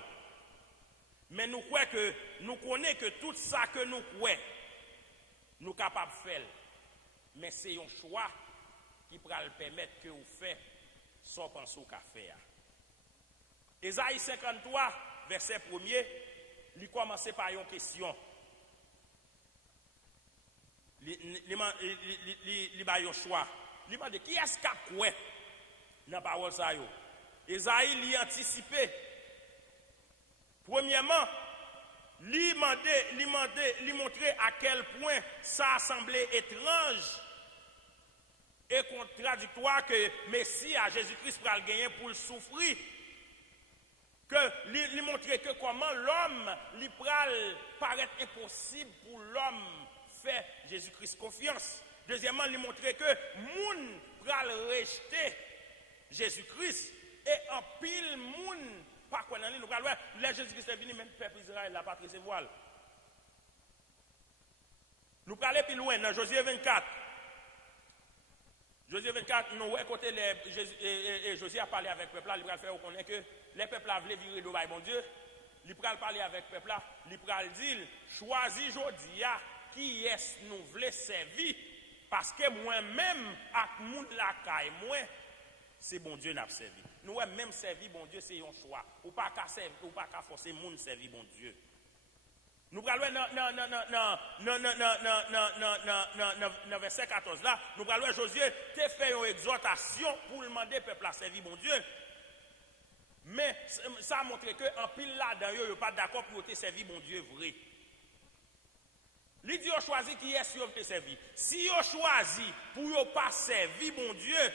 Mais nous croyons que nous connaissons que tout ça que nous croyons, nous sommes capables de faire. Mais c'est un choix qui pourra le permettre que vous fassiez sans penser qu'à faire. Ésaïe 53, verset 1er, il commence par une question. Il a un choix. Il demande qui est-ce qui a quoi dans la parole ça yo. Esaïe lui anticipé. Premièrement, lui montrer à quel point ça a semblé étrange et contradictoire que Messie à Jésus-Christ pour le gagner pour le souffrir. Que lui montrer que comment l'homme lui paraît impossible pour l'homme faire Jésus-Christ confiance. Deuxièmement, lui montrer que moun pral rejeter Jésus-Christ et en pile moun pas quoi dans lui nous pral voir les Jésus-Christ est venu même peuple Israël n'a pas tressé voile. Nous pral aller plus loin dans Josué 24. Josué 24 nous ouais côté les Josué a parlé avec le peuple là, il pral faire connaître que les peuples là veulent virer de bail bon Dieu. Il pral parler avec le peuple là, il pral dire choisis jodi a qui est nous voulons servir parce que moi-même ak moun la caille moi c'est bon Dieu n'a servi. Nous même servir bon Dieu c'est un choix. Ou pas qu'à servir, ou pas qu'à forcer moun servir bon Dieu. Nous parlons dans verset 14 là, nous parlons Josué te fait une exhortation pour demander peuple à servir bon Dieu. Mais ça a montré que en pile là dedans yo pas d'accord pour te servir bon Dieu vrai. Li dit yo choisi qui est sur te servir. Si yo choisi pour yo pas servir bon Dieu,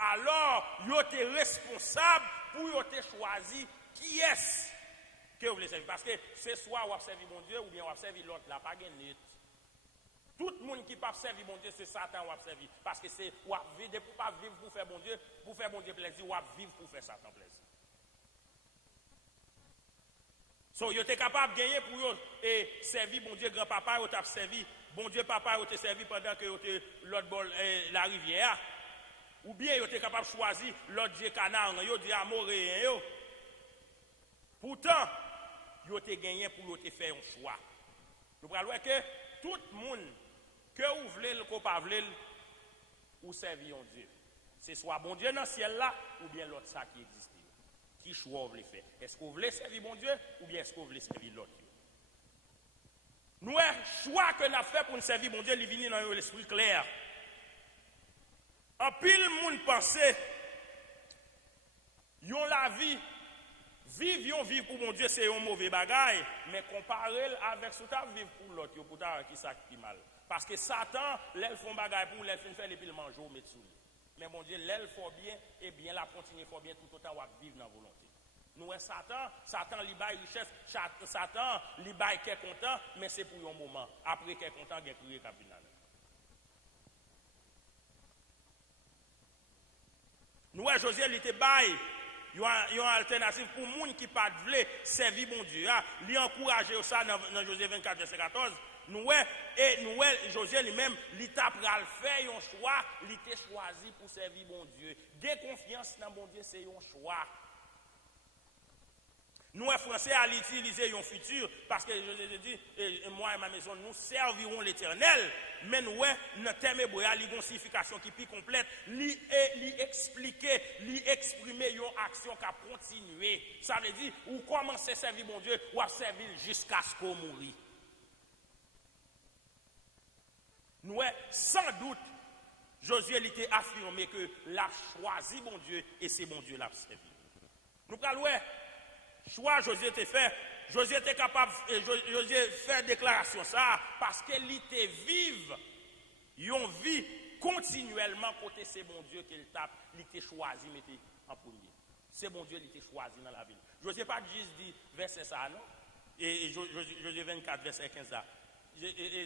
alors yo te responsable pour yo te choisi qui est que vous voulez servir. Parce que c'est soit vous servir bon Dieu ou bien vous servir l'autre là, pas gagner. Tout le monde qui ne peut pas servir bon Dieu, c'est Satan qui va servir. Parce que c'est ou vivre pour pas vivre pour faire bon Dieu plaisir, ou vivre pour faire Satan plaisir. So, vous êtes capable de gagner pour vous et servir bon Dieu grand-papa, vous avez servi bon Dieu papa, vous avez servi pendant que vous avez l'autre bord la rivière. Ou bien vous êtes capable de choisir l'autre Dieu canard, vous avez amoré. Pourtant, vous avez gagné pour vous faire un choix. Nous parlons que tout le monde, que vous voulez, que vous ne voulez pas, ou servir Dieu. C'est soit bon Dieu dans le ciel là, ou bien l'autre ça qui existe. Qui choix vous voulez faire? Est-ce que vous voulez servir bon Dieu ou bien est-ce que vous voulez servir l'autre? Nous, le choix que nous avons fait pour nous servir bon Dieu, il vient dans l'esprit clair. En pile, monde pense, yon la vie, vivre pour bon Dieu, c'est un mauvais bagage, mais comparé avec ce que vivre pour l'autre, pour qui ça qui mal. Parce que Satan, l'elle fait un bagage pour l'elle fait les piles manger au médecin. Mais mon Dieu, l'elle faut bien, et bien la continuer, faut bien tout autant vivre dans la volonté. Nous, Satan libaille richesse, Satan libaille qui est content, mais c'est pour un moment. Après qui est content, il y a crié capinal. Nous, José, il était bail. Il y a une alternative pour les gens qui ne veulent pas servir bon Dieu. Il a encouragé ça dans Josué 24, verset 14. Nous, Josué lui-même, il t'a fait un choix, il t'a choisi pour servir bon Dieu. Dès confiance dans bon Dieu, c'est un choix. Nous, les Français, à l'utiliser un futur, parce que je dis, moi et ma maison, nous servirons l'Éternel, mais nous, notre terme hébreu, il y a une signification qui est plus complète, lui expliquer, lui exprimer une action qui a continué. Ça veut dire, ou commencer à servir mon Dieu, ou à servir jusqu'à ce qu'on mourit. Nous, sans doute, Josué était affirmé que l'a choisi mon Dieu et c'est mon Dieu l'a servi. Nous parlons, choix Josué était fait, Josué était capable, Josué faire déclaration ça parce qu'il était vive, yon vie continuellement côté c'est mon Dieu qu'il tape, il était choisi, il était en premier. C'est mon Dieu, il était choisi dans la ville. Josué pas juste dit verset ça non, et Josué 24 verset 15 là.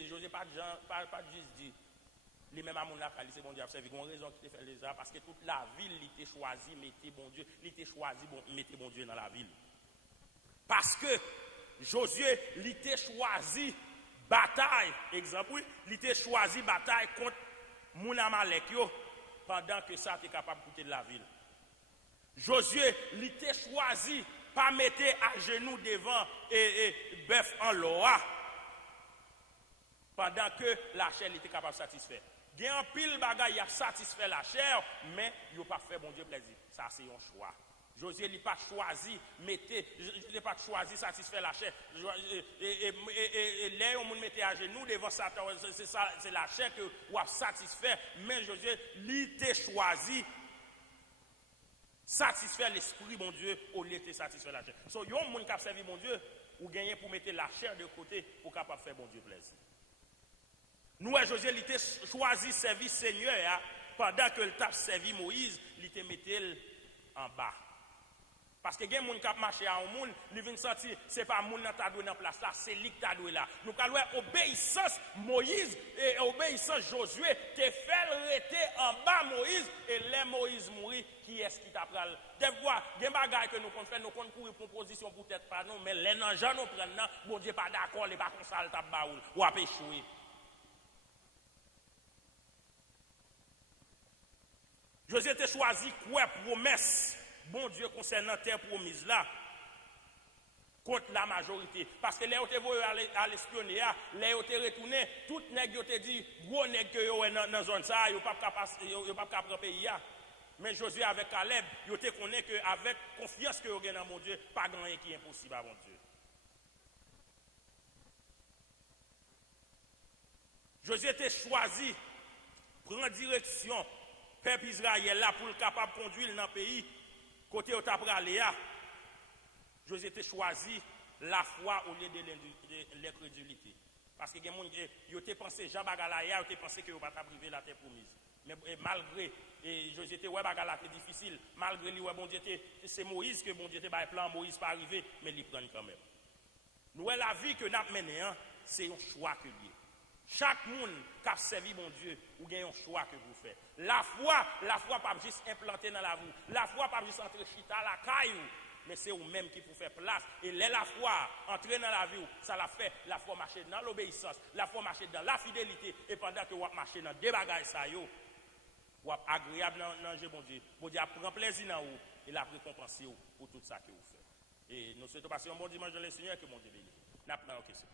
Josué pas juste dit les mêmes amours là, c'est bon Dieu, c'est une raison qui te fait les arts parce que toute la ville il était choisi, mettez bon Dieu, il était choisi, mettez bon Dieu dans la ville. Parce que Josué, il était choisi bataille, exemple, il était choisi bataille contre Moulamalek pendant que ça était capable de quitter de la ville. Josué, il était choisi pas mettre à genoux devant et bœuf en loa pendant que la chair était capable de satisfaire. Il y a un pile bagaille, il a satisfait la chair, mais il n'a pas fait bon Dieu plaisir. Ça, c'est un choix. Josué n'a pas choisi, Josué pas choisi satisfaire la chair. Et là, on mettait à genoux devant Satan, c'est la chair que on a satisfaire. Mais Josué, il a choisi satisfaire l'esprit, mon Dieu, au lieu de satisfaire la chair. So, il y a un monde qui a servi mon Dieu, ou gagner pour mettre la chair de côté pour capable faire mon Dieu plaisir. Nous, Josué, il a choisi servir Seigneur, hein, pendant que le t'a servi Moïse, il a mis en bas. Parce que il y a des gens qui marchent à un monde, ils viennent sentir, ce n'est pas le monde qui t'a donné en place là, c'est lui qui t'a donné là. Nous avons obéissance Moïse et obéissance Josué, qui fait arrêter en bas Moïse, et les Moïse mourit, qui est-ce qui t'a pris? Des fois, il y a des bagages que nous faisons, nous comptons courir pour position peut-être pas nous, mais les gens nous prennent, bon Dieu pas d'accord, les pas comme ça, le tape baoul, ou à échouer. Josué a choisi quoi promesse? Bon Dieu concernant terre promise là contre la majorité parce que les ont été à l'espionner les ont été retourné tout nèg yo te dit gros nèg que yo dans zone ça yo pas capable pays mais Josué avec Caleb yo te connaît que avec confiance que yo gagne dans mon Dieu pas rien qui est impossible à mon Dieu. Josué a choisi prendre direction peuple Israël là pour le capable conduire dans le pays. Côté où tu as pris Josué a choisi la foi au lieu de l'incrédulité. Parce que les gens qui ont pensé, Jean Bagalaya, ils ont pensé que vous ne pas priver la terre promise. Mais malgré, Josué a Bagala c'est difficile, malgré lui, bon Dieu, c'est Moïse que bon Dieu a plan, Moïse pas arrivé, mais il prend quand même. Nous, la vie que nous avons menée, c'est un choix que nous. Chaque monde qui a servi mon Dieu, ou gagne un choix que vous faites. La foi pas juste implantée dans la vie. La foi pas juste entre chita la caillou, mais c'est vous-même qui vous fait place. Et la foi entrer dans la vie, ça la fait. La foi marcher dans l'obéissance, la foi marcher dans la fidélité. Et pendant que vous marchez dans des bagages, ça y est, vous êtes agréable dans le bon Dieu. Bon Dieu prend plaisir dans vous et la récompense pour tout ça que vous faites. Et nous souhaitons passer un bon dimanche dans le Seigneur que mon Dieu bénisse. Nous prenons une question.